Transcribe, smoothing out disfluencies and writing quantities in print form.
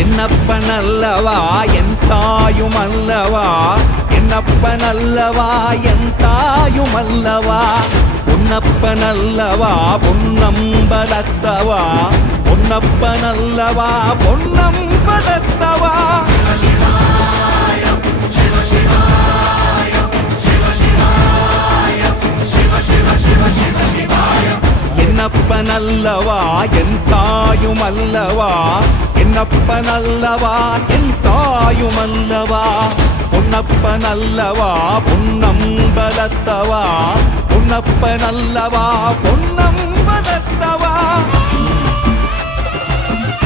என்னப்பனல்லவா என் தாயுமல்லவா, என்னப்பனல்லவா என் தாயுமல்லவா, பொன்னப்பனல்லவா பொன்னம்பலத்தவா, பொன்னப்பனல்லவா பொன்னம்பலத்தவா. என்னப்பனல்லவா என் தாயுமல்லவா, என்னப்பனல்லவா என் தாயுமல்லவா, பொன்னப்பனல்லவா பொன்னம்பலத்தவா, பொன்னப்பனல்லவா பொன்னம்பலத்தவா.